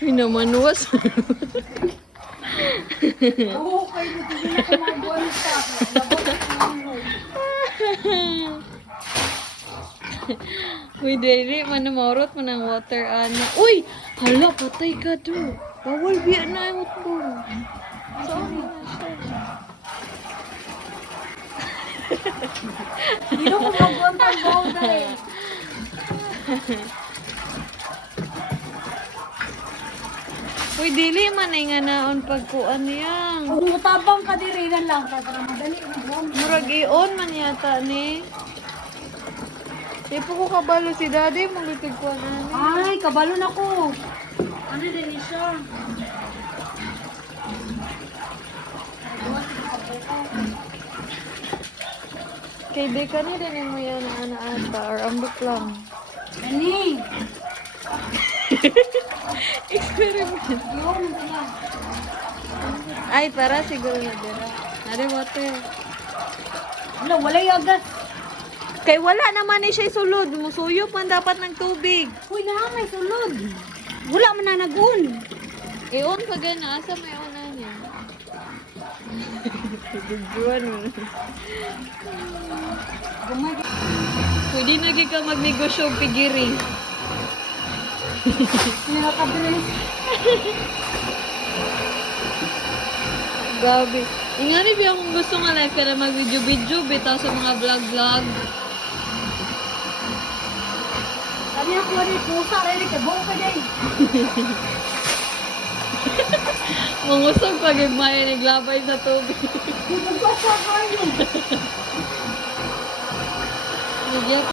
Uy, namanuwas. Oo, kayo dito na kumabuan sa akin. Labot ang Lord. Uy, dili man na maurot mo ng water, ana. Uy! Hala, patay ka do. Bawal biya na yung utbong. Saan na siya? Dito kumabuan pang bawda eh. Uy, dili man ay nga naon pagkuan niyang. Kung mutabang ka dirinan lang, para madali na buwan. Murag i-on man yata ni. Di po ko kabalo si daddy, maglutig ko na. Ay, kabalo na ko. Ano din siya? Kay Beka ni din mo yan na ana-ata or ambot lang. Ani. Experiment. Yun, kaya. Ay, para siguro na dira. Nari water. Wala, walay agad. Kay wala naman ni siya sulod. Musuyo man dapat ng tubig. Uy, may sulod. Wala man na nag-un. I-on pa gana. Asa may on na niya? Tujuan mo. Gumay. Pwede na ka magnegosyo og pigiri. Nakabilis. Grabe. Ingani biya kung gusto nga live ka na mag-video-video bitaw sa mga vlog-vlog. Sabi ako rin, pusa rin, kabong ka din. Mangusog pag igmaya naglabay sa tubig. Pusa ka rin. Nagyap